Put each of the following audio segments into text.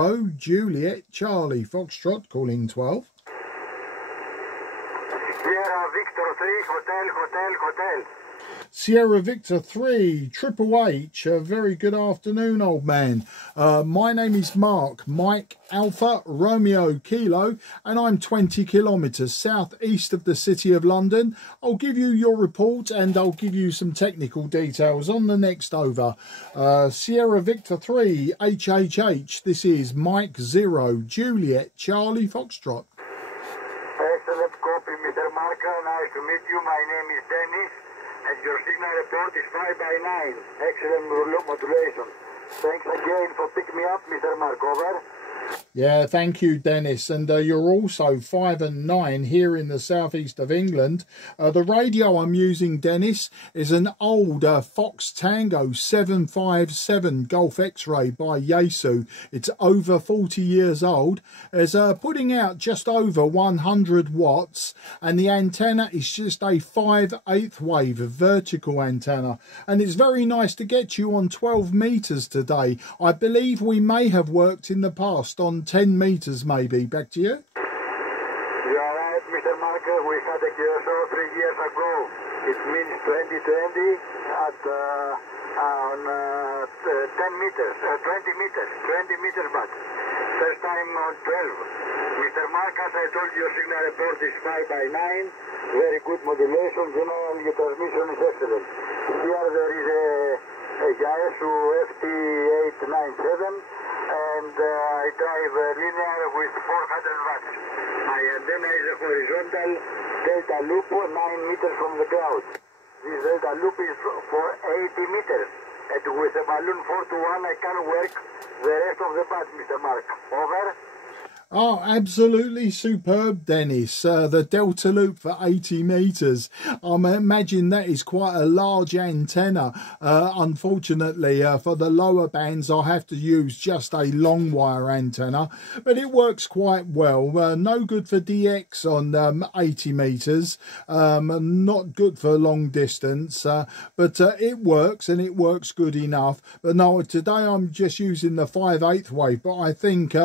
Oh, Juliet, Charlie, Foxtrot, calling 12. Sierra Victor 3, Hotel. Sierra Victor 3, Triple H, a very good afternoon, old man. My name is Mark, Mike Alpha Romeo Kilo, and I'm 20 kilometres southeast of the City of London. I'll give you your report and I'll give you some technical details on the next over. Sierra Victor 3, HHH, this is Mike 0, Juliet, Charlie, Foxtrot. Excellent copy, Mr. Marker. Nice to meet you. My name is Dennis. And your signal report is 5 by 9. Excellent modulation. Thanks again for picking me up, Mr. Mark. Over. Yeah, thank you, Dennis. And you're also 5 and 9 here in the southeast of England. The radio I'm using, Dennis, is an old Fox Tango 757 Golf X-Ray by Yaesu. It's over 40 years old. It's putting out just over 100 watts, and the antenna is just a 5/8 wave vertical antenna. And it's very nice to get you on 12 meters today. I believe we may have worked in the past on 10 meters maybe. Back to you. You are right, Mr. Marker. We had a QSO 3 years ago. It means 2020 at on 10 meters, 20 meters back. First time on 12. Mr. Mark, as I told you, your signal report is 5 by 9. Very good modulation. General your transmission is excellent. Here there is a Yaesu FT-757. And I drive linear with 400 watts. My antenna is a horizontal delta loop 9 meters from the ground. This delta loop is for 80 meters. And with a balloon 4 to 1 I can work the rest of the path, Mr. Mark. Over. Oh, absolutely superb, Dennis. The Delta Loop for 80 metres. I imagine that is quite a large antenna. Unfortunately, for the lower bands, I'll have to use just a long wire antenna. But it works quite well. No good for DX on 80 metres. Not good for long distance. But it works, and it works good enough. But no, today I'm just using the 5/8 wave. But I think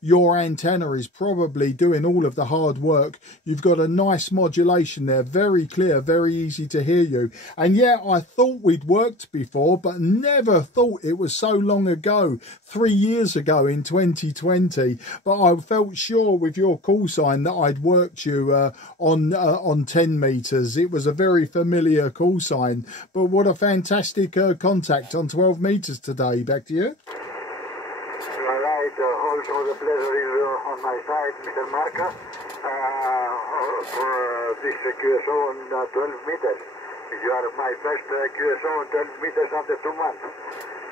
your antenna is probably doing all of the hard work. You've got a nice modulation there, very clear, very easy to hear you. And yeah, I thought we'd worked before, but never thought it was so long ago, 3 years ago in 2020. But I felt sure with your call sign that I'd worked you on 10 meters. It was a very familiar call sign. But what a fantastic contact on 12 meters today. Back to you. Also the pleasure is on my side, Mr. Marker, for this QSO on 12 meters. You are my first QSO on 12 meters after 2 months.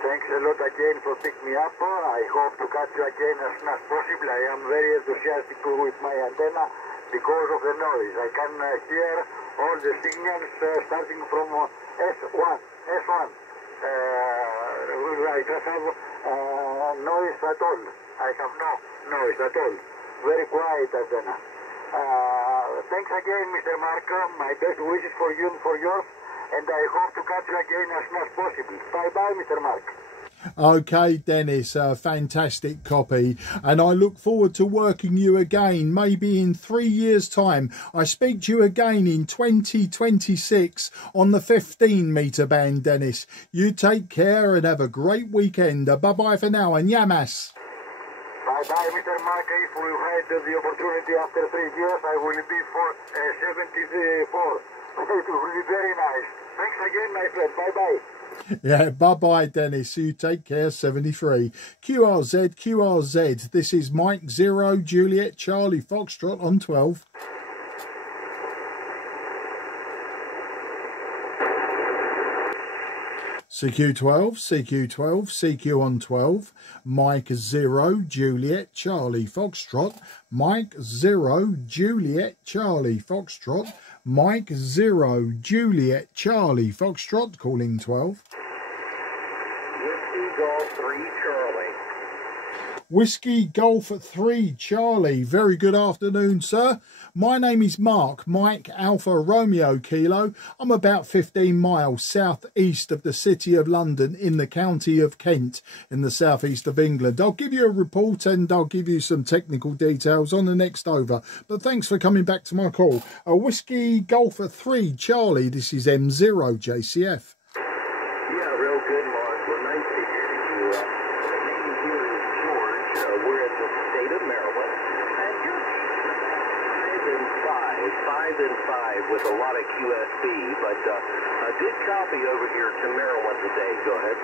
Thanks a lot again for picking me up. I hope to catch you again as soon as possible. I am very enthusiastic with my antenna because of the noise. I can hear all the signals starting from S1. I don't have noise at all. I have no noise at all. Very quiet antenna. Thanks again, Mr. Marker. My best wishes for you and for yours. And I hope to catch you again as soon as possible. Bye-bye, Mr. Mark. Okay, Dennis, fantastic copy. And I look forward to working you again, maybe in 3 years' time. I speak to you again in 2026 on the 15 meter band, Dennis. You take care and have a great weekend. Bye-bye for now, and yamas. Bye-bye, Mr. Mark. If we had the opportunity after 3 years, I will be for 74. It will be very nice. Thanks again, my friend. Bye-bye. Yeah, bye-bye, Dennis. You take care, 73. QRZ. This is Mike 0, Juliet, Charlie, Foxtrot on 12. CQ12, on 12, Mike 0, Juliet, Charlie, Foxtrot, Mike 0, Juliet, Charlie, Foxtrot, Mike 0, Juliet, Charlie, Foxtrot, calling 12. Whiskey Golf 3, Charlie. Whiskey Golf 3 Charlie, very good afternoon, sir. My name is Mark, Mike Alpha Romeo Kilo. I'm about 15 miles southeast of the City of London in the county of Kent in the southeast of England. I'll give you a report and I'll give you some technical details on the next over. But thanks for coming back to my call. A Whiskey Golf 3 Charlie, this is M0 JCF. Yeah, real good, Mark. Well, nice to hear you. My name here is George. We're in the state of Maryland, and you're 5 and 5 with a lot of QSB, but a good copy over here to Maryland today. Go ahead.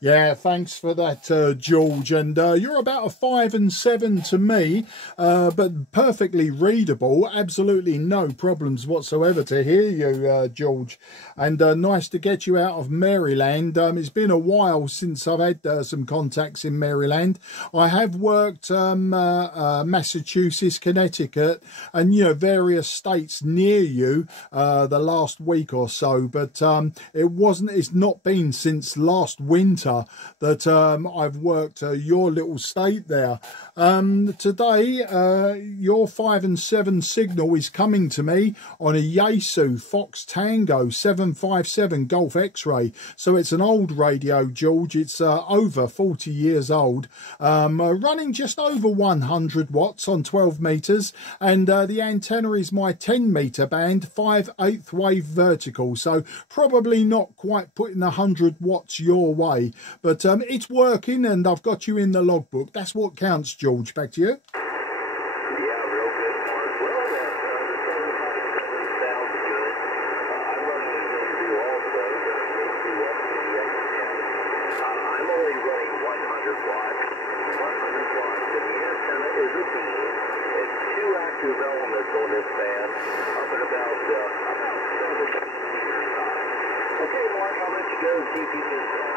Yeah, thanks for that, George. And you're about a 5 and 7 to me, but perfectly readable. Absolutely no problems whatsoever to hear you, George. And nice to get you out of Maryland. It's been a while since I've had some contacts in Maryland. I have worked Massachusetts, Connecticut, and various states near you the last week or so. But it's not been since last winter that I've worked your little state there. Today your 5 and 7 signal is coming to me on a Yaesu Fox Tango 757 Golf X-ray. So it's an old radio, George. It's over 40 years old, running just over 100 watts on 12 meters, and the antenna is my 10-meter band 5/8 wave vertical, so probably not quite putting 100 watts your way. But it's working and I've got you in the logbook. That's what counts, George. Back to you. Yeah, real good, Mark. Well, the 757 sounds good. I'm running a Yaesu also, the Yaesu FT-757GX. I'm only running 100 watts. 100 watts, and the antenna is a beam. It's 2 active elements on this band, up at about 7 meters high. Okay, Mark, I'll let you go. See if you can catch up.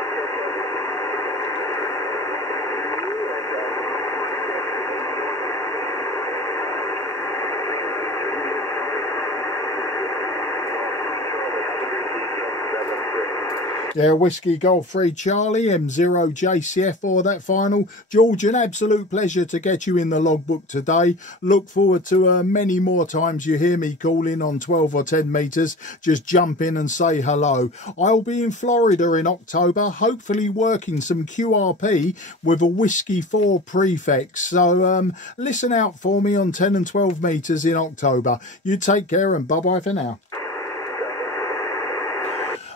Yeah, Whiskey Golf 3 Charlie, M0 JCF for that final. George, an absolute pleasure to get you in the logbook today. Look forward to many more times you hear me call in on 12 or 10 meters. Just jump in and say hello. I'll be in Florida in October, hopefully working some QRP with a Whiskey 4 prefix. So listen out for me on 10 and 12 meters in October. You take care and bye-bye for now.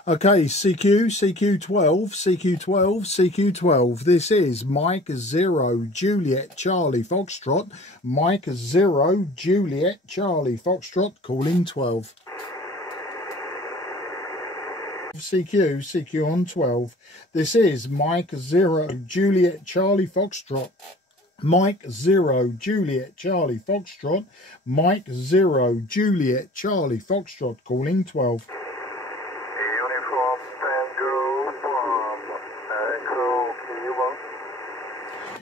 Okay, CQ12. This is Mike 0 Juliet Charlie Foxtrot. Mike 0 Juliet Charlie Foxtrot calling 12. CQ on 12. This is Mike 0 Juliet Charlie Foxtrot. Mike 0 Juliet Charlie Foxtrot. Mike 0 Juliet Charlie Foxtrot calling 12.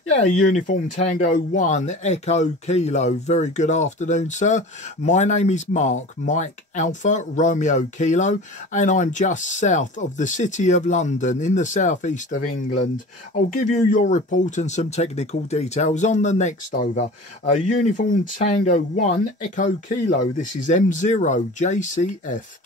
Yeah, Uniform Tango 1 Echo Kilo. Very good afternoon, sir. My name is Mark, Mike Alpha Romeo Kilo, and I'm just south of the City of London in the southeast of England. I'll give you your report and some technical details on the next over. Uniform Tango 1 Echo Kilo. This is M0 JCF.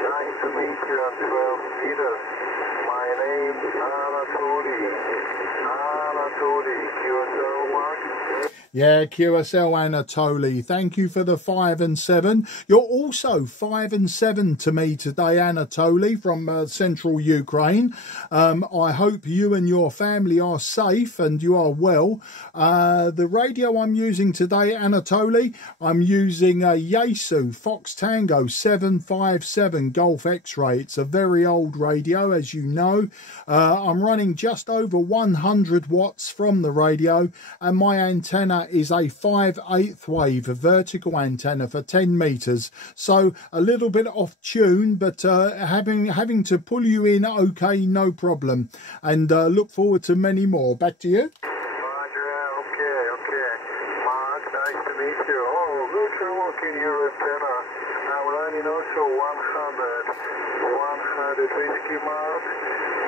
Nice to meet you on 12 meters. My name is Anatoly. QSL, Mark? Yeah, QSL Anatoly. Thank you for the 5 and 7. You're also 5 and 7 to me today, Anatoly, from central Ukraine. I hope you and your family are safe and you are well. The radio I'm using today, Anatoly, I'm using a Yaesu Fox Tango 757 Golf X-ray. It's a very old radio, as you know. I'm running just over 100 watts from the radio, and my antenna is a 5/8 wave vertical antenna for 10 meters. So a little bit off tune, but having to pull you in okay, no problem. And look forward to many more. Back to you. Okay. Mark, nice to meet you. Oh, good for working your antenna. I'm running 100, 100 Whiskey Mark.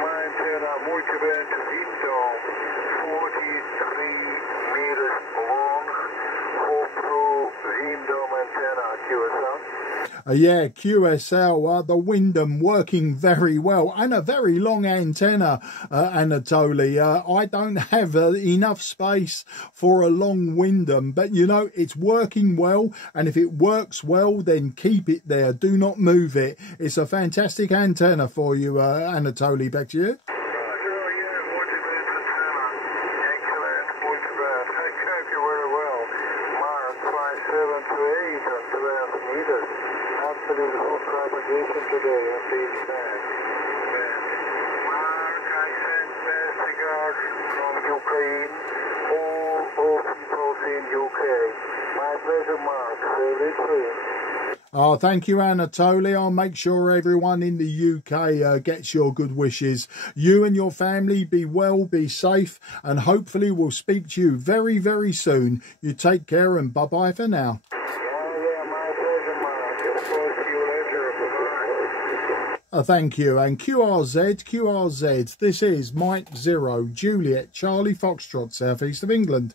My antenna, multi-band window, 43 meters long, hole-through window antenna, QSL. Yeah, QSL, the Wyndham working very well, and a very long antenna, Anatoly. I don't have enough space for a long Wyndham, but you know, it's working well, and if it works well, then keep it there. Do not move it. It's a fantastic antenna for you, Anatoly. Back to you. Propagation today at the snack. Mark, I sent messages from Ukraine. All people in UK. My pleasure, Mark. Very free. Oh, thank you, Anatoly. I'll make sure everyone in the UK gets your good wishes. You and your family be well, be safe, and hopefully we'll speak to you very, very soon. You take care and bye-bye for now. Thank you. And QRZ, this is Mike 0, Juliet, Charlie Foxtrot, South East of England.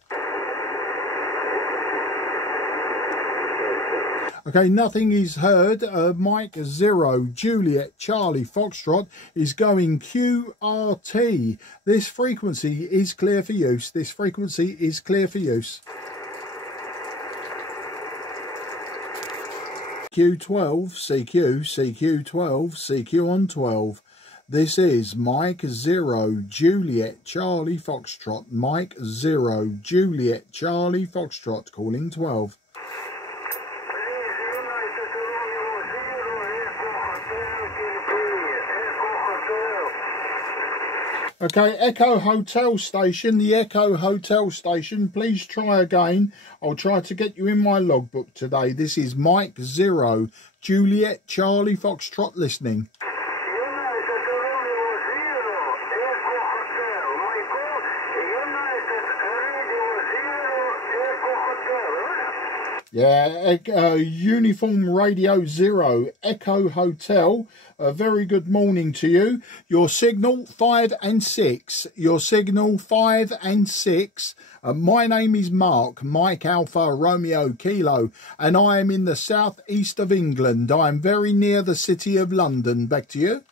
Okay, nothing is heard. Mike 0, Juliet, Charlie Foxtrot is going QRT. This frequency is clear for use. This frequency is clear for use. Q12, CQ, CQ12, CQ on 12. This is Mike 0, Juliet, Charlie Foxtrot. Mike 0, Juliet, Charlie Foxtrot, calling 12. Okay, Echo Hotel Station, the Echo Hotel Station, please try again. I'll try to get you in my logbook today. This is Mike 0, Juliet, Charlie Foxtrot listening. Yeah, Uniform Radio 0, Echo Hotel, a very good morning to you. Your signal 5 and 6, your signal 5 and 6. My name is Mark, Mike Alpha Romeo Kilo, and I am in the southeast of England. I am very near the city of London. Back to you.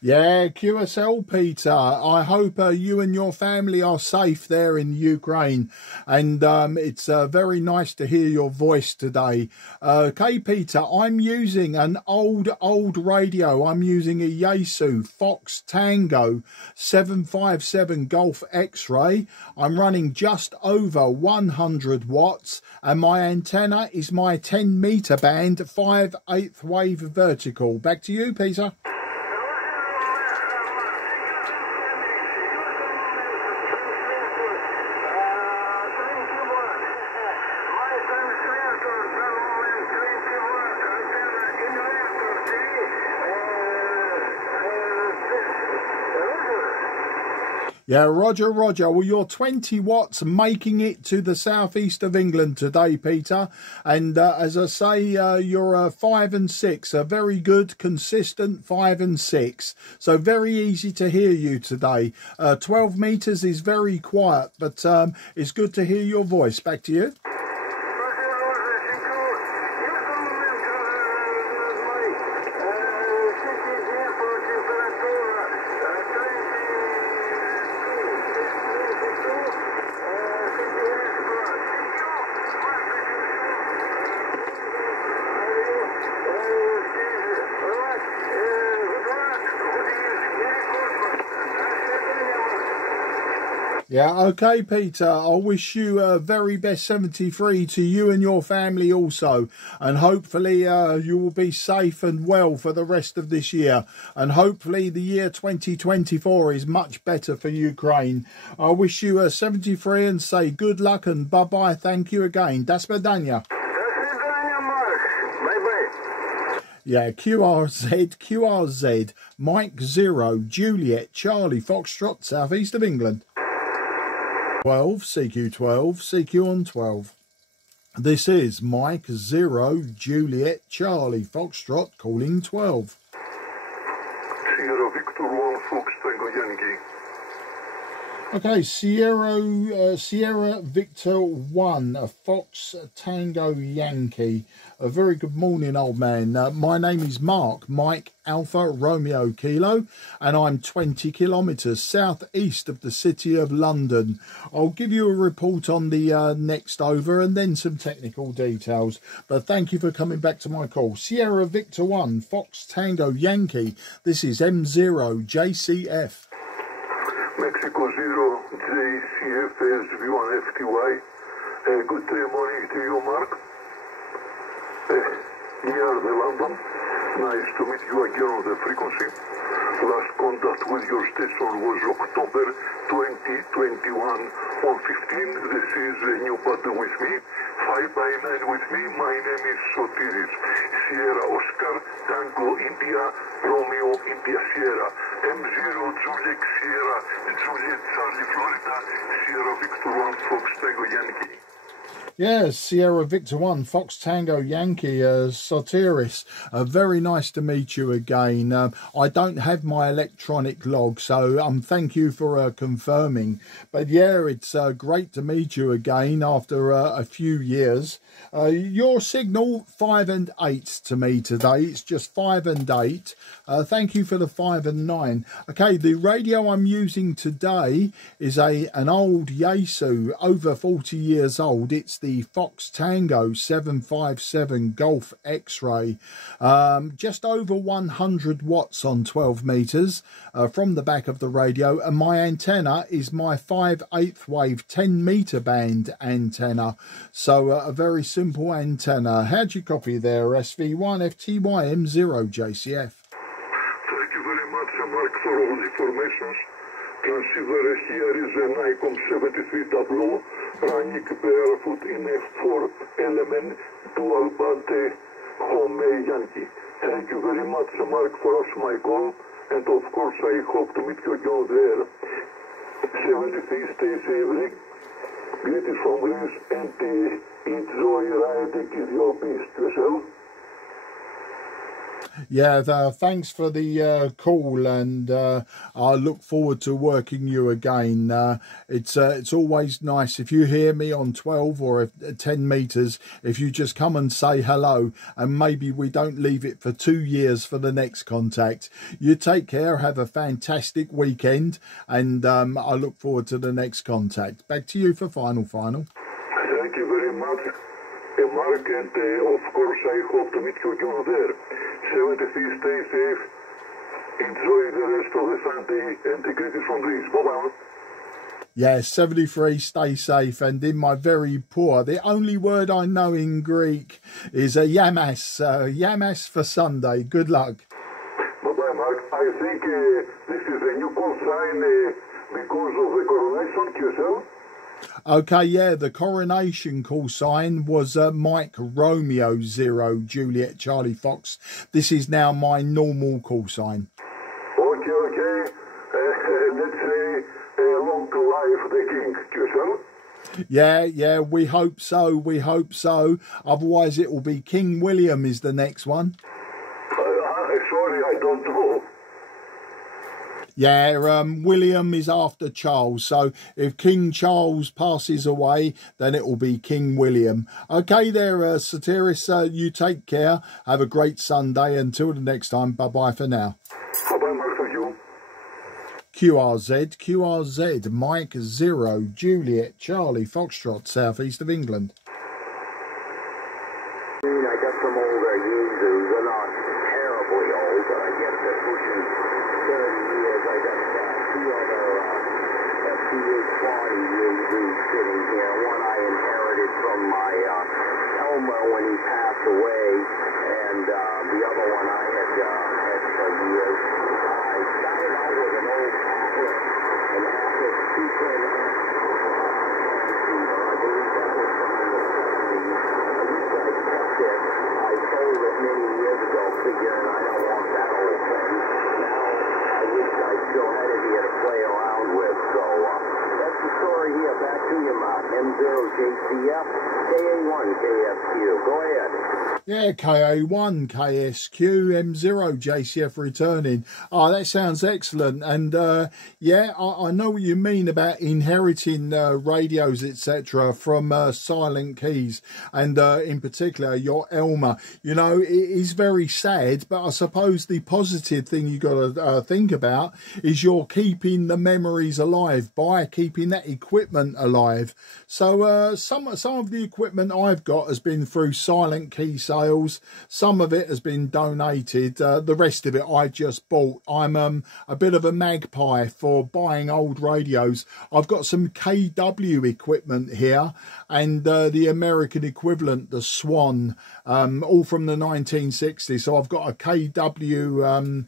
Yeah, QSL Peter, I hope you and your family are safe there in Ukraine, and it's very nice to hear your voice today. Okay, Peter, I'm using an old radio. I'm using a Yaesu Fox Tango 757 Golf X-ray. I'm running just over 100 watts, and my antenna is my 10 meter band 5/8 wave vertical. Back to you, Peter. Yeah, Roger. Well, you're 20 watts making it to the southeast of England today, Peter. And as I say, you're 5 and 6, a very good, consistent 5 and 6. So very easy to hear you today. 12 meters is very quiet, but it's good to hear your voice. Back to you. Yeah, okay, Peter. I wish you very best 73 to you and your family also. And hopefully you will be safe and well for the rest of this year. And hopefully the year 2024 is much better for Ukraine. I wish you 73 and say good luck and bye-bye. Thank you again. Das Vidania. Mark. Bye-bye. Yeah, QRZ, Mike 0, Juliet, Charlie, Foxtrot, southeast of England. 12, CQ12, CQ on 12. This is Mike 0, Juliet, Charlie, Foxtrot, calling 12. Sierra Victor 1, Fox Tango Yankee. Okay, Sierra Victor 1, a Fox Tango Yankee. A very good morning, old man. My name is Mark, Mike Alpha Romeo Kilo, and I'm 20 kilometres southeast of the city of London. I'll give you a report on the next over and then some technical details. But thank you for coming back to my call. Sierra Victor 1, Fox Tango Yankee. This is M0 JCF. Mexico 0, JCF SV1 FTY. Good morning to you, Mark. Near the London. Nice to meet you again on the frequency. Last contact with your station was October 2021 on 15. This is a new button with me. 5x9 with me. My name is Sotiris. Sierra Oscar, Tango India, Romeo India Sierra. M0 Juliet Sierra, Juliet Charlie Florida, Sierra Victor 1 Fox Tango Yankee. Yes, Sierra Victor 1, Fox Tango Yankee, Sotiris. Very nice to meet you again. I don't have my electronic log, so thank you for confirming. But yeah, it's great to meet you again after a few years. Your signal 5 and 8 to me today. It's just 5 and 8. Thank you for the 5 and 9. Okay, the radio I'm using today is an old Yaesu, over 40 years old. It's the Fox Tango 757 Golf X-Ray, just over 100 watts on 12 meters from the back of the radio, and my antenna is my 5/8 wave 10 meter band antenna, so a very simple antenna. How'd you copy there? SV1 FTY M0 JCF. Thank you very much, Mark, for all the information. Transceiver here is an ICOM 73W running barefoot in F4 element dual band home Yankee. Thank you very much, Mark, for us my call, and of course I hope to meet you again there. 73, stay safe, greetings from Greece, and enjoy riding in your beast yourself. Yeah, thanks for the call, and I look forward to working you again. It's always nice if you hear me on 12 or 10 meters, if you just come and say hello, and maybe we don't leave it for 2 years for the next contact. You take care, have a fantastic weekend, and I look forward to the next contact. Back to you for final. Thank you very much, Mark, and of course I hope to meet you again there. 73, stay safe, enjoy the rest of the Sunday, and the greetings from Greece. Bye-bye. Yeah, 73, stay safe, and in my very poor, the only word I know in Greek is a yamas, yamas for Sunday. Good luck. Bye-bye, Mark. I think this is a new call sign because of the coronation, yourself. Okay, yeah, the coronation call sign was Mike Romeo 0, Juliet Charlie Fox. This is now my normal call sign. Okay. Let's say long life the king, yourself. Yeah, we hope so. Otherwise it will be King William is the next one. Sorry, I don't know. Yeah, William is after Charles, so if King Charles passes away, then it will be King William. Okay there, Sotiris, you take care. Have a great Sunday. Until the next time, bye-bye for now. Bye-bye, Mark, for you. QRZ, Mike 0, Juliet, Charlie, Foxtrot, southeast of England. I got some older Yaesus. They're not terribly old, but I guess they're pushing 30 years. I got two other FT-840 sitting here. One I inherited from my Elmer when he passed away, and the other one I had for years. I started out with an old packet, an FT-757GX. I believe that was from the 70s. I wish I kept it. I sold it many years ago, figuring I don't want that old thing. Now I wish I still had it here to play around with. So that's the story here. Back to you, Mark. M0JCF, KA1KSQ. Go ahead. Yeah, KA1, KSQ, M0JCF returning. Oh, that sounds excellent. And yeah, I know what you mean about inheriting radios, etc. from silent keys. And in particular, your Elmer. You know, it is very sad, but I suppose the positive thing you got to think about is you're keeping the memories alive by keeping that equipment alive. So some of the equipment I've got has been through silent key sales. Some of it has been donated. The rest of it I just bought. I'm a bit of a magpie for buying old radios. I've got some KW equipment here, and the American equivalent, the Swan, all from the 1960s. So I've got a KW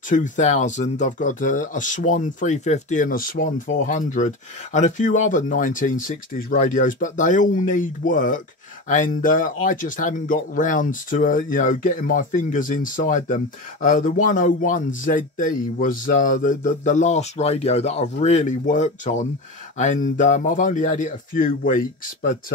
2000, I've got a Swan 350 and a Swan 400 and a few other 1960s radios, but they all need work, and I just haven't got round to you know, getting my fingers inside them. The 101 ZD was the last radio that I've really worked on, and I've only had it a few weeks, but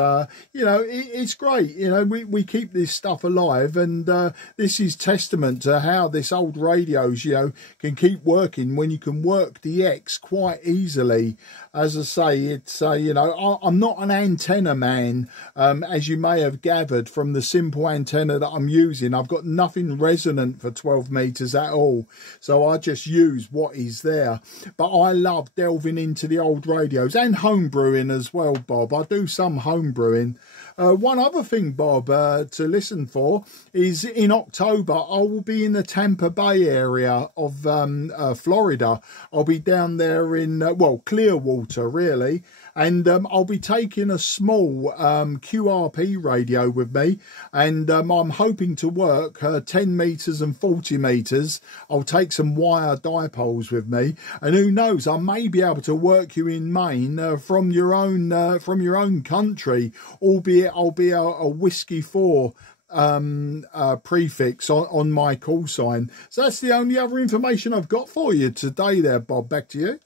you know, it's great. You know, we keep this stuff alive, and this is testament to how this old radio, you know, can keep working when you can work the X quite easily. As I say, it's you know, I'm not an antenna man, as you may have gathered from the simple antenna that I'm using. I've got nothing resonant for 12 meters at all, so I just use what is there. But I love delving into the old radios and homebrewing as well, Bob. I do some homebrewing. One other thing, Bob, to listen for is in October I will be in the Tampa Bay area of Florida. I'll be down there in, well, Clearwater really, and I'll be taking a small QRP radio with me, and I'm hoping to work 10 meters and 40 meters. I'll take some wire dipoles with me, and who knows, I may be able to work you in Maine from your own country, albeit I'll be a Whiskey 4 prefix on my call sign. So that's the only other information I've got for you today there, Bob. Back to you.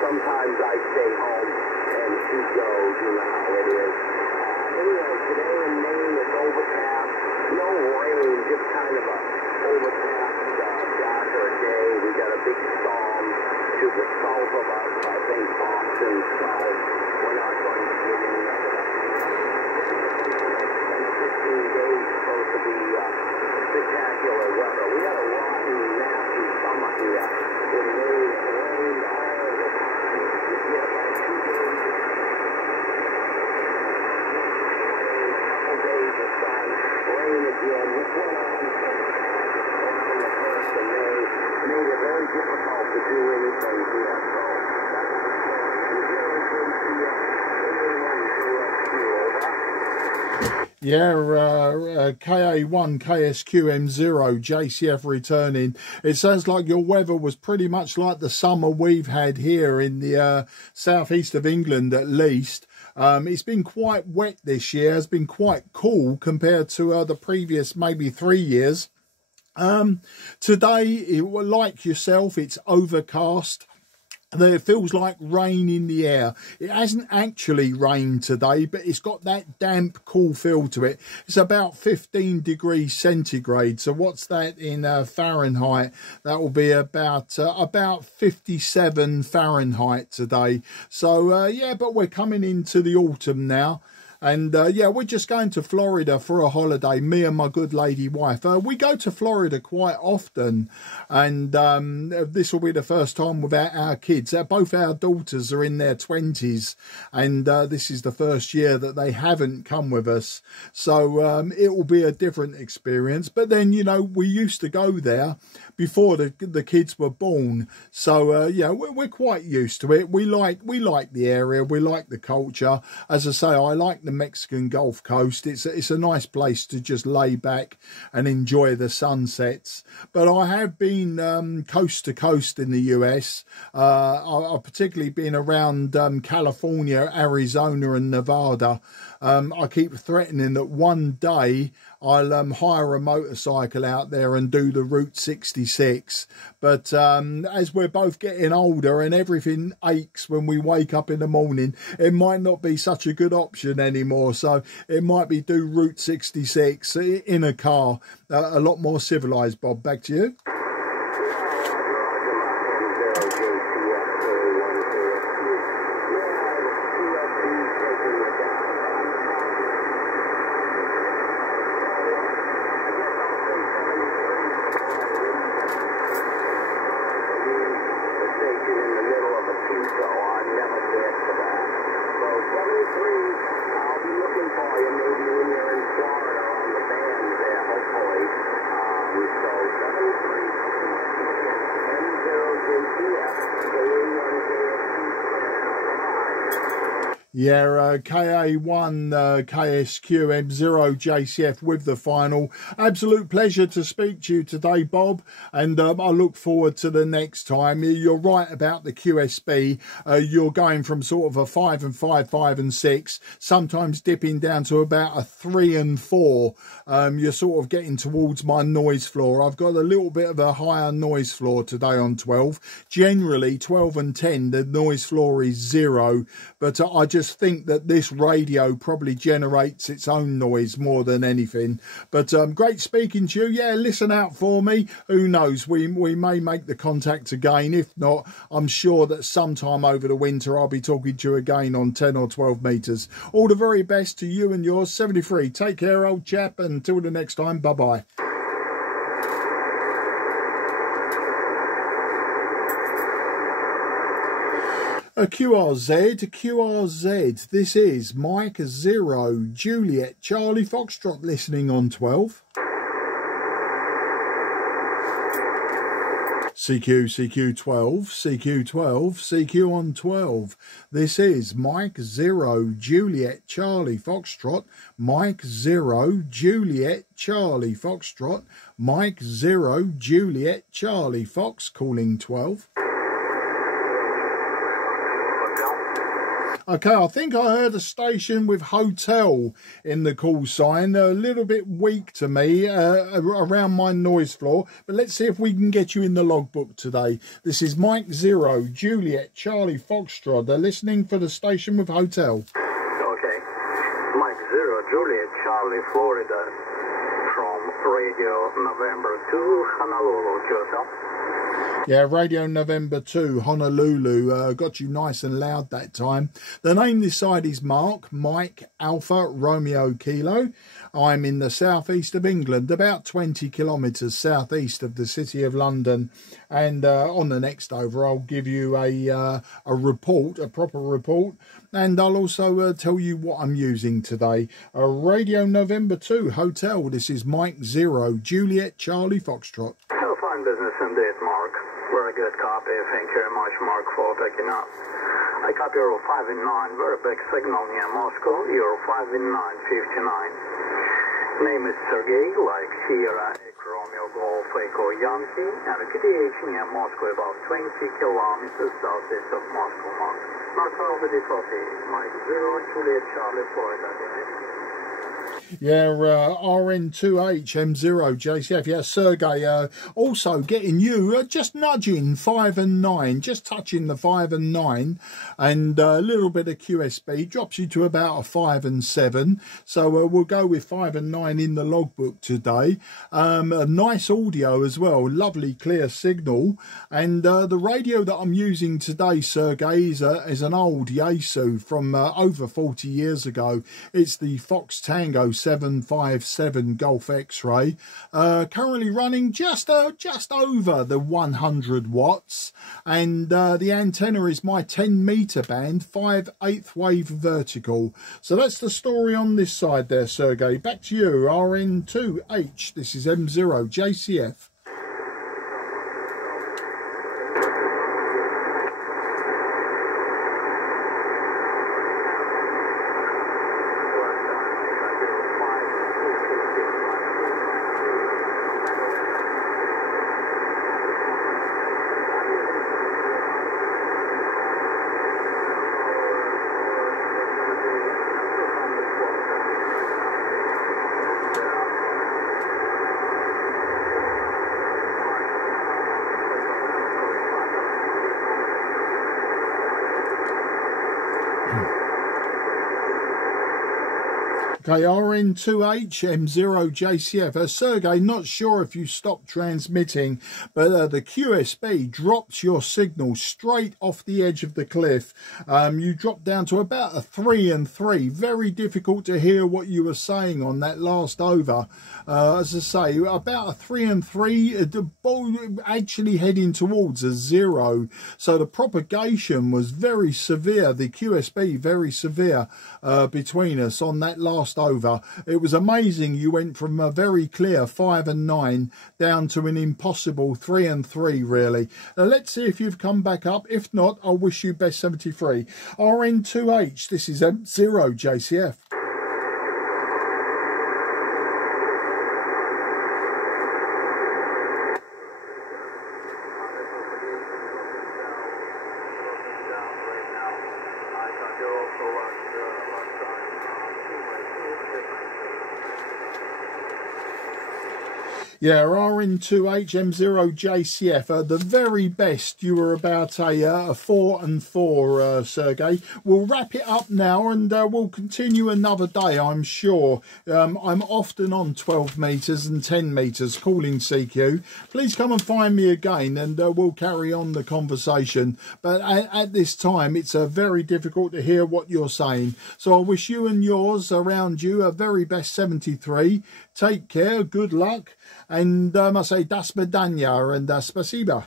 Sometimes I stay home and she goes, you know how it is. Anyway, today in Maine it's overcast, no rain, just kind of a overcast, darker day. We got a big storm to the south of us, I think Boston south. We're not going to get any of it. And 15 days supposed to be spectacular weather. We had a rotten, nasty summer here in Maine. It rained all the time. Rain again. This went on from the 1st of May. Made it very difficult to do anything here. So yeah, KA1 KSQ M0 JCF returning. It sounds like your weather was pretty much like the summer we've had here in the southeast of England, at least. It's been quite wet this year. It's been quite cool compared to the previous maybe 3 years. Today, like yourself, it's overcast. It feels like rain in the air. It hasn't actually rained today, but it's got that damp, cool feel to it. It's about 15 degrees centigrade. So what's that in Fahrenheit? That will be about 57 Fahrenheit today. So yeah, but we're coming into the autumn now. And yeah, we're just going to Florida for a holiday, me and my good lady wife. We go to Florida quite often, and this will be the first time without our kids. Both our daughters are in their 20s, and this is the first year that they haven't come with us. So it will be a different experience. But then, you know, we used to go there before the kids were born. So yeah, we're quite used to it. We like the area, we like the culture. As I say, I like the Mexican Gulf Coast. It's a nice place to just lay back and enjoy the sunsets. But I have been coast to coast in the US. I've particularly been around California, Arizona and Nevada. I keep threatening that one day I'll hire a motorcycle out there and do the Route 66. But as we're both getting older and everything aches when we wake up in the morning, it might not be such a good option anymore. So it might be do Route 66 in a car, a lot more civilized. Bob, back to you. Yeah, KA1 KSQM0 JCF with the final. Absolute pleasure to speak to you today, Bob, and I look forward to the next time. You're right about the QSB. You're going from sort of a 5 and 5, 5 and 6, sometimes dipping down to about a 3 and 4. You're sort of getting towards my noise floor. I've got a little bit of a higher noise floor today on 12. Generally, 12 and 10, the noise floor is 0, but I just think that this radio probably generates its own noise more than anything. But great speaking to you. Yeah, listen out for me. Who knows, we may make the contact again. If not, I'm sure that sometime over the winter I'll be talking to you again on 10 or 12 meters. All the very best to you and yours. 73, take care, old chap, until the next time. Bye bye. QRZ, this is Mike 0 Juliet Charlie Foxtrot listening on 12. CQ12 on 12. This is Mike 0 Juliet Charlie Foxtrot, Mike 0 Juliet Charlie Foxtrot, Mike 0 Juliet Charlie Fox calling 12. Okay, I think I heard a station with hotel in the call sign. A little bit weak to me around my noise floor. But let's see if we can get you in the logbook today. This is Mike 0 Juliet Charlie Foxtrot. They're listening for the station with hotel. Okay. Mike 0 Juliet Charlie, Florida. From Radio November 2, Honolulu. QSL. Yeah, Radio November 2, Honolulu. Got you nice and loud that time. The name this side is Mark, Mike, Alpha, Romeo, Kilo. I'm in the southeast of England, about 20 kilometres southeast of the city of London. And on the next over, I'll give you a report, a proper report. And I'll also tell you what I'm using today. Radio November 2, Hotel. This is Mike 0, Juliet, Charlie, Foxtrot. Fine business indeed, Mark. Very good copy. Thank you very much, Mark, for taking up. I copy Euro 5 in 9, very big signal near Moscow, Euro 5 in 9, 59. Name is Sergey, like Sierra, Romeo, Golf, Echo, Yankee, and KDH near Moscow, about 20 kilometers southeast of Moscow, Mark. Mark 12 with the copy, Mike 0, Juliet, Charlie, Florida. Yeah, RN2HM0JCF. Yeah, Sergey, also getting you just nudging 5 and 9, just touching the 5 and 9, and a little bit of QSB drops you to about a 5 and 7. So we'll go with 5 and 9 in the logbook today. A nice audio as well, lovely clear signal, and the radio that I'm using today, Sergey, is an old Yaesu from over 40 years ago. It's the Fox Tango 757 Golf X-Ray, currently running just over the 100 watts, and the antenna is my 10-meter band 5/8 wave vertical. So that's the story on this side there, Sergey. Back to you, RN2H. This is M0JCF. Okay, RN2HM0JCF. Sergey, not sure if you stopped transmitting, but the QSB drops your signal straight off the edge of the cliff. You dropped down to about a 3 and 3. Very difficult to hear what you were saying on that last over. As I say, about a 3 and 3, the ball actually heading towards a 0. So the propagation was very severe, the QSB very severe between us on that last over. It was amazing. You went from a very clear 5 and 9 down to an impossible 3 and 3, really. Let's see if you've come back up. If not, I'll wish you best 73. RN2H, this is M0JCF. Yeah, RN2HM0JCF, the very best. You were about a 4 and 4, Sergey. We'll wrap it up now, and we'll continue another day, I'm sure. I'm often on 12 metres and 10 metres calling CQ. Please come and find me again, and we'll carry on the conversation. But at this time, it's very difficult to hear what you're saying. So I wish you and yours around you a very best 73. Take care, good luck. And I say das bedanya and das spasiba.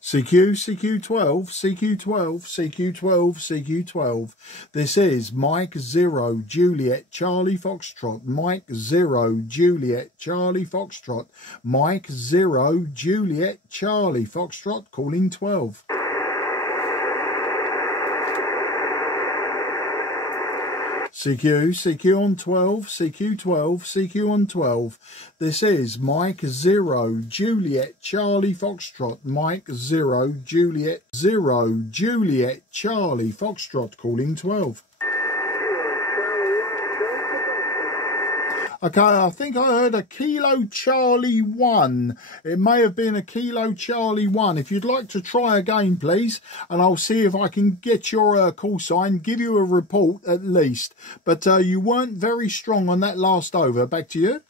CQ, CQ12, CQ12, CQ12, CQ12. This is Mike 0, Juliet, Charlie Foxtrot. Mike 0, Juliet, Charlie Foxtrot. Mike 0, Juliet, Charlie Foxtrot, calling 12. CQ, CQ on 12, CQ12, CQ on 12. This is Mike 0, Juliet, Charlie Foxtrot. Mike 0, Juliet, 0, Juliet, Charlie Foxtrot, calling 12. Okay, I think I heard a Kilo Charlie 1. It may have been a Kilo Charlie 1. If you'd like to try again, please, and I'll see if I can get your call sign, give you a report at least. But you weren't very strong on that last over. Back to you.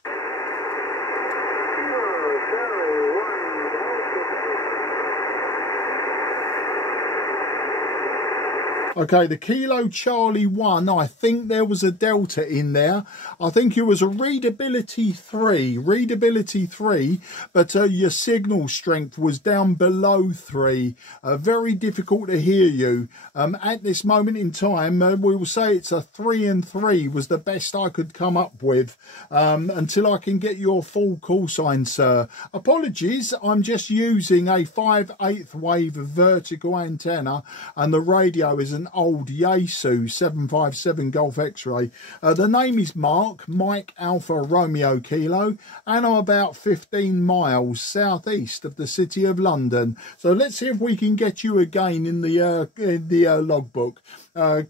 Okay, the Kilo Charlie 1, I think there was a delta in there. I think it was a readability 3, but your signal strength was down below 3. Very difficult to hear you. At this moment in time, we will say it's a 3 and 3 was the best I could come up with until I can get your full call sign, sir. Apologies, I'm just using a 5/8 wave vertical antenna, and the radio is an an old Yaesu 757 Golf X-ray. The name is Mark, Mike Alpha Romeo Kilo, and I'm about 15 miles southeast of the city of London. So let's see if we can get you again in the logbook.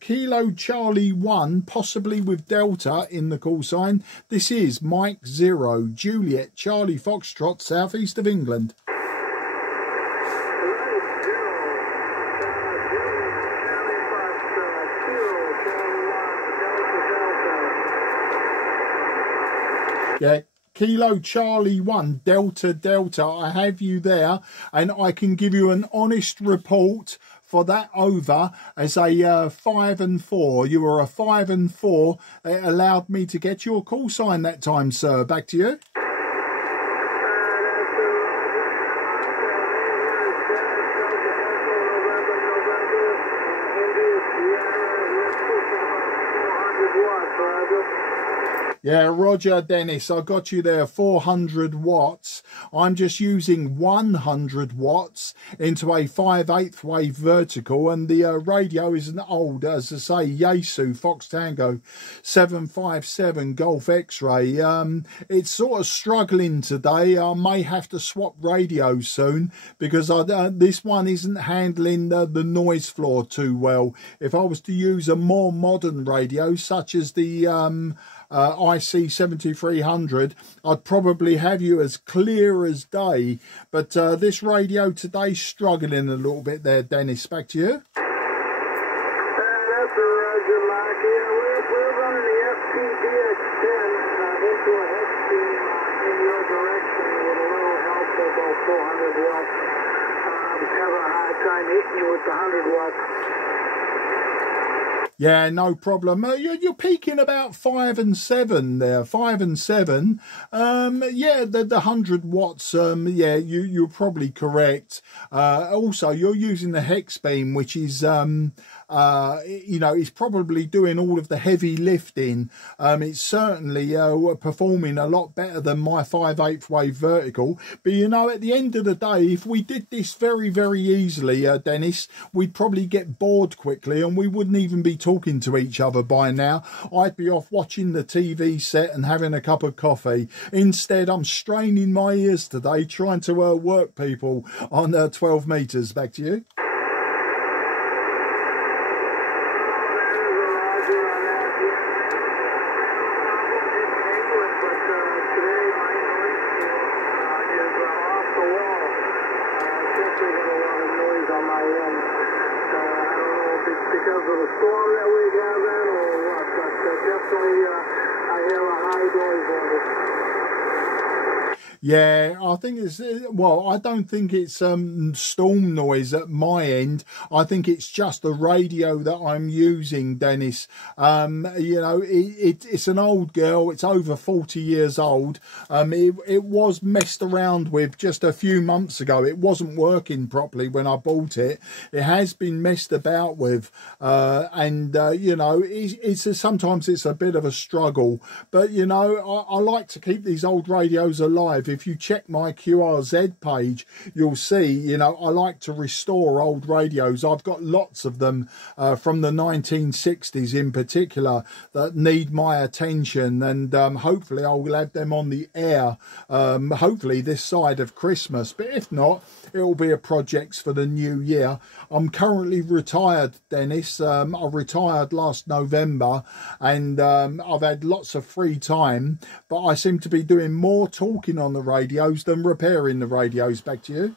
Kilo Charlie 1, possibly with Delta in the call sign. This is Mike 0, Juliet Charlie Foxtrot, southeast of England. Yeah, Kilo Charlie 1, Delta Delta, I have you there, and I can give you an honest report for that over as a 5 and 4. You were a 5 and 4. It allowed me to get your call sign that time, sir. Back to you. Yeah, Roger, Dennis, I got you there, 400 watts. I'm just using 100 watts into a 5/8 wave vertical, and the radio is an old, as I say, Yaesu Fox Tango 757 Golf X-ray. It's sort of struggling today. I may have to swap radios soon because this one isn't handling the noise floor too well. If I was to use a more modern radio, such as the IC7300, I'd probably have you as clear as day, but this radio today's struggling a little bit there, Dennis. Back to you. That's a Roger, Mike. Yeah, we're running the FT-757GX into a head steam in your direction with a little help of about 400 watts. Have a hard time hitting you with the 100 watts. Yeah, no problem. You're peaking about 5 and 7 there, 5 and 7. Yeah, the 100 watts. Yeah, you're probably correct. Also, you're using the hex beam, which is you know, it's probably doing all of the heavy lifting. It's certainly performing a lot better than my 5/8 wave vertical. But you know, at the end of the day, if we did this very, very easily, Dennis, we'd probably get bored quickly and we wouldn't even be talking to each other by now. I'd be off watching the TV set and having a cup of coffee. Instead, I'm straining my ears today trying to work people on 12 meters. Back to you. Because of the storm that we have then or what, but definitely I hear a high noise on it. Yeah, I think it's, well, I don't think it's storm noise at my end. I think it's just the radio that I'm using, Dennis. You know, it's an old girl. It's over 40 years old. It was messed around with just a few months ago. It wasn't working properly when I bought it. It has been messed about with. And you know, sometimes it's a bit of a struggle. But, you know, I like to keep these old radios alive. If you check my QRZ page, you'll see, you know, I like to restore old radios. I've got lots of them from the 1960s in particular that need my attention, and hopefully I will have them on the air, hopefully this side of Christmas. But if not, it will be a project for the new year. I'm currently retired, Dennis. I retired last November, and I've had lots of free time, but I seem to be doing more talking on the radios than repairing the radios. Back to you.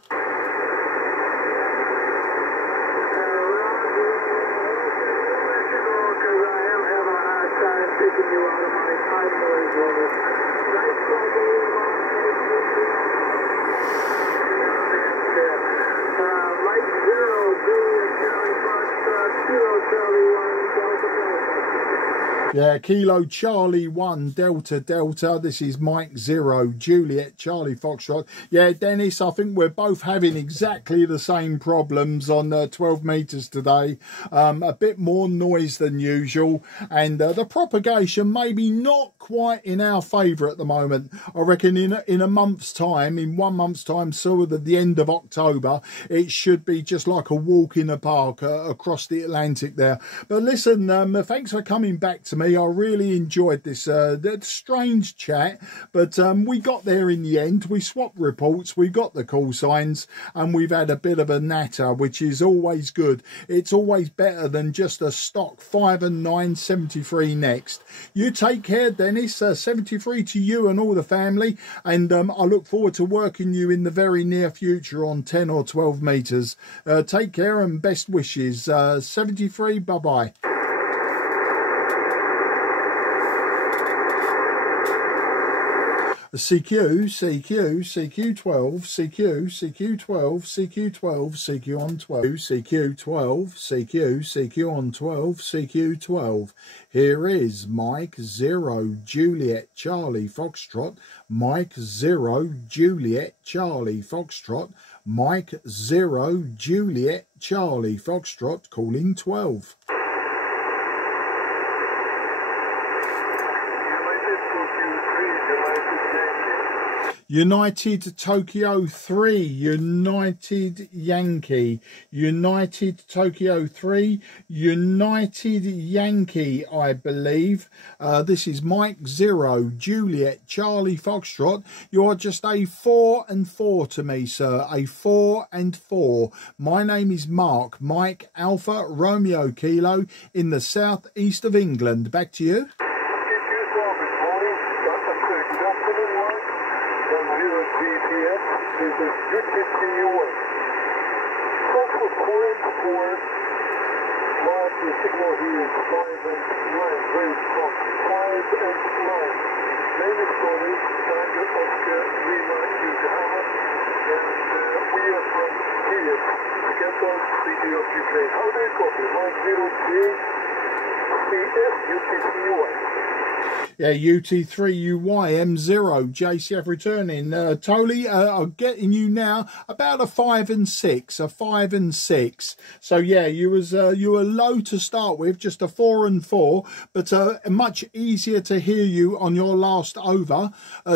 Yeah, Kilo Charlie 1 Delta Delta. This is Mike 0 Juliet Charlie Foxtrot. Yeah, Dennis, I think we're both having exactly the same problems on 12 meters today. A bit more noise than usual, and the propagation maybe not quite in our favour at the moment. I reckon in a month's time, in 1 month's time, sort of at the end of October, it should be just like a walk in the park across the Atlantic there. But listen, thanks for coming back to me. I really enjoyed this strange chat, but we got there in the end. We swapped reports, we got the call signs, and we've had a bit of a natter, which is always good. It's always better than just a stock 5 and 9 73 next. You take care, Dennis. 73 to you and all the family, and I look forward to working you in the very near future on 10 or 12 meters. Take care and best wishes. 73, bye-bye. CQ, CQ, CQ12, CQ, CQ12, CQ12, CQ on 12, CQ12, CQ, CQ on 12, CQ12. Here is Mike 0 Juliet Charlie Foxtrot, Mike 0 Juliet Charlie Foxtrot, Mike 0 Juliet Charlie Foxtrot, calling 12. United Tokyo 3, United Yankee, United Tokyo 3, United Yankee, I believe. This is Mike 0, Juliet, Charlie Foxtrot. You are just a 4 and 4 to me, sir, a 4 and 4. My name is Mark, Mike Alpha Romeo Kilo in the southeast of England. Back to you. This is UTC-US. Social point for what the signal here is 5 and 9, very strong. 5 and 9. Name is Tony, Tiger Oscar, Lima, Yokohama, and we are from Kiev, capital city of Ukraine. How do you copy? 90JCF UTC-US. Yeah, UT3UY M0 JCF returning. Tolly, I'm getting you now about a 5 and 6, a 5 and 6. So yeah, you were low to start with, just a 4 and 4, but much easier to hear you on your last over.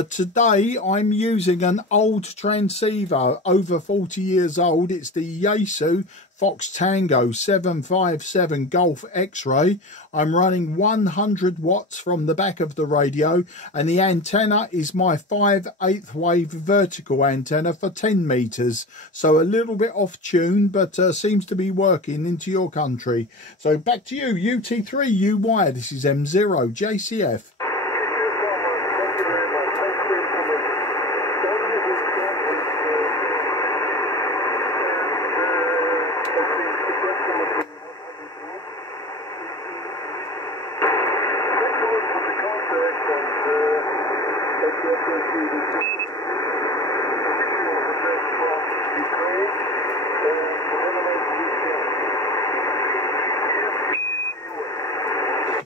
Today I'm using an old transceiver, over 40 years old. It's the Yaesu Fox Tango 757 Golf X-ray. I'm running 100 watts from the back of the radio, and the antenna is my 5/8 wave vertical antenna for 10 meters. So a little bit off tune, but seems to be working into your country. So back to you, UT3UY. This is M0 JCF.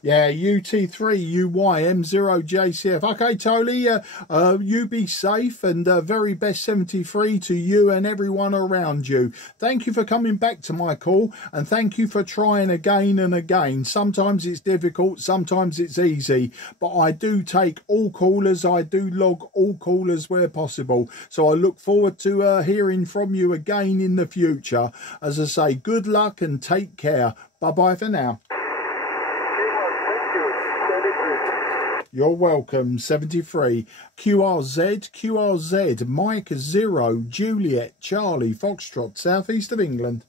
Yeah, UT3UY M0 JCF. Okay, Tolly, you be safe, and very best 73 to you and everyone around you. Thank you for coming back to my call, and thank you for trying again and again. Sometimes it's difficult, sometimes it's easy, but I do take all callers. I do log all callers where possible. So I look forward to hearing from you again in the future. As I say, good luck and take care. Bye-bye for now. You're welcome. 73 QRZ Mike 0 Juliet Charlie Foxtrot, southeast of England.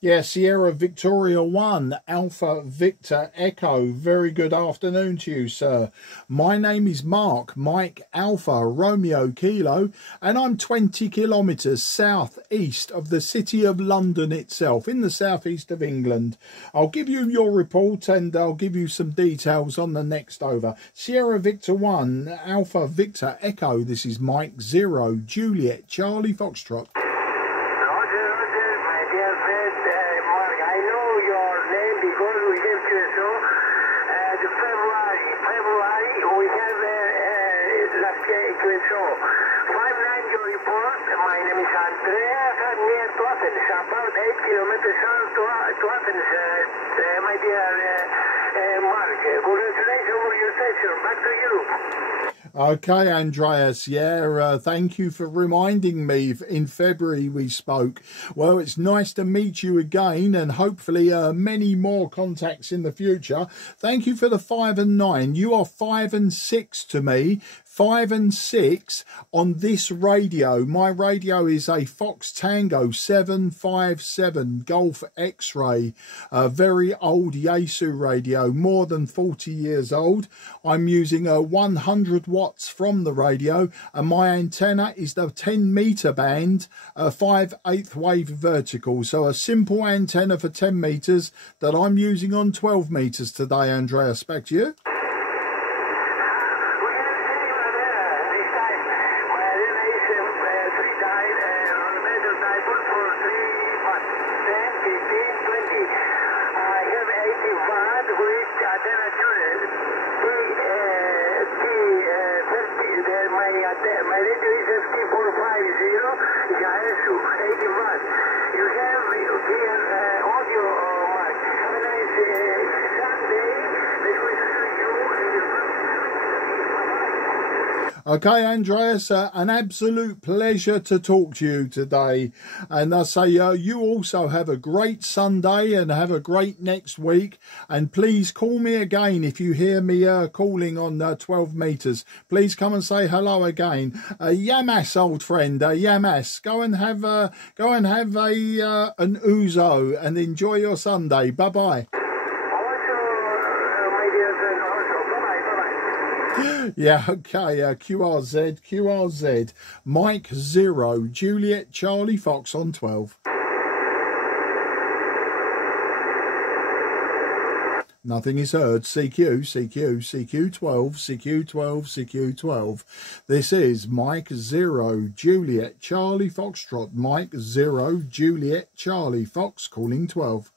Yeah, Sierra Victoria 1 Alpha Victor Echo. Very good afternoon to you, sir. My name is Mark, Mike Alpha Romeo Kilo, and I'm 20 kilometres southeast of the city of London itself, in the southeast of England. I'll give you your report, and I'll give you some details on the next over. Sierra Victor 1 Alpha Victor Echo. This is Mike 0 Juliet Charlie Foxtrot. your report. My name is Andrea, near to Athens, about 8 kilometers south to Athens, my dear Mark. Congratulations for your session. Back to you. Okay, Andreas, yeah, thank you for reminding me. In February we spoke. Well, it's nice to meet you again, and hopefully many more contacts in the future. Thank you for the 5 and 9. You are 5 and 6 to me. 5 and 6 on this radio. My radio is a Fox Tango 757 Golf X-Ray, a very old Yaesu radio, more than 40 years old. I'm using a 100 watts from the radio, and my antenna is the 10-meter band, 5/8 wave vertical. So a simple antenna for 10 meters that I'm using on 12 meters today. Andreas, back to you. My radio is FT-757GX, Yaesu, 80 watts. You have here audio, Mark. Have a nice Sunday. May we see you and your Okay, Andreas, an absolute pleasure to talk to you today. And I say you also have a great Sunday and have a great next week. And please call me again if you hear me calling on 12 meters. Please come and say hello again. Yamas, old friend, Yamas, go and have an ouzo and enjoy your Sunday. Bye-bye. Yeah, okay, QRZ, Mike 0, Juliet Charlie Fox on 12. Nothing is heard. CQ12. This is Mike 0, Juliet Charlie Foxtrot, Mike 0, Juliet Charlie Fox calling 12.